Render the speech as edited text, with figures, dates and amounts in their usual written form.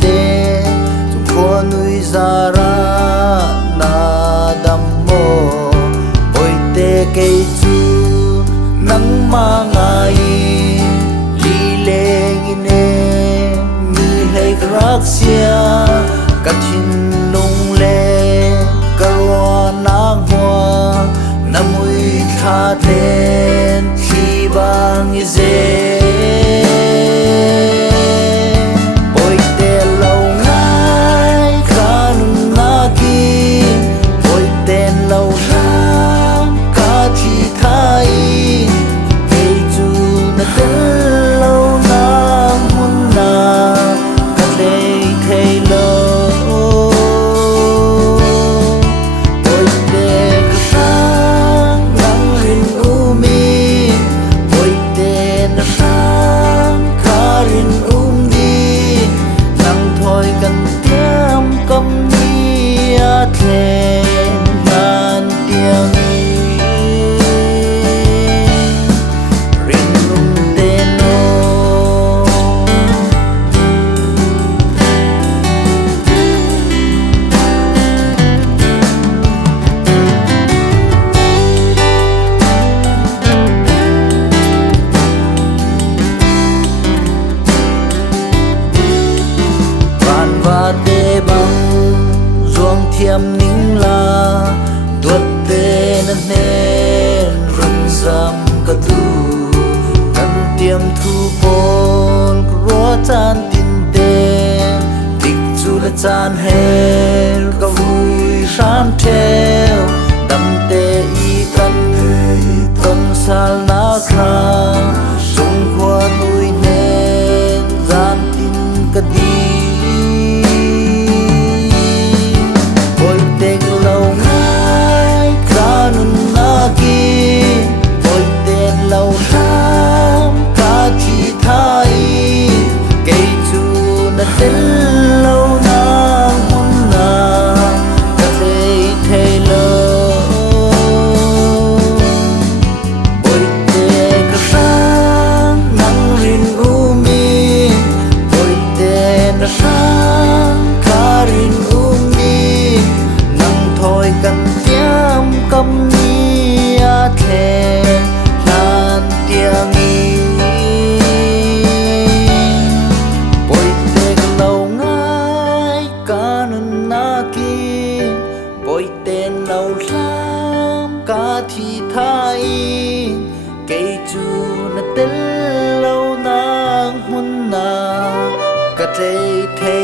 เตจุขวนุยซารานาดัมโมโอยเตเกจูนังมาไงลีเลงอินเนมีให้รักเสียกัดหินลงเลกรวานางหัวนำมุยคาเทนที่บางอิเซThiam ning la tuat te na nen run zam ka tu kan tiam thu pon ro chan tin te tik chu la chan her ka vui shan theo dam te I kan sal na kha sung khwa nui nen zan tin ka di Bồi tên lâu lắm cả thì thay cây chu na tên lâu nàng muốn na cả thế thế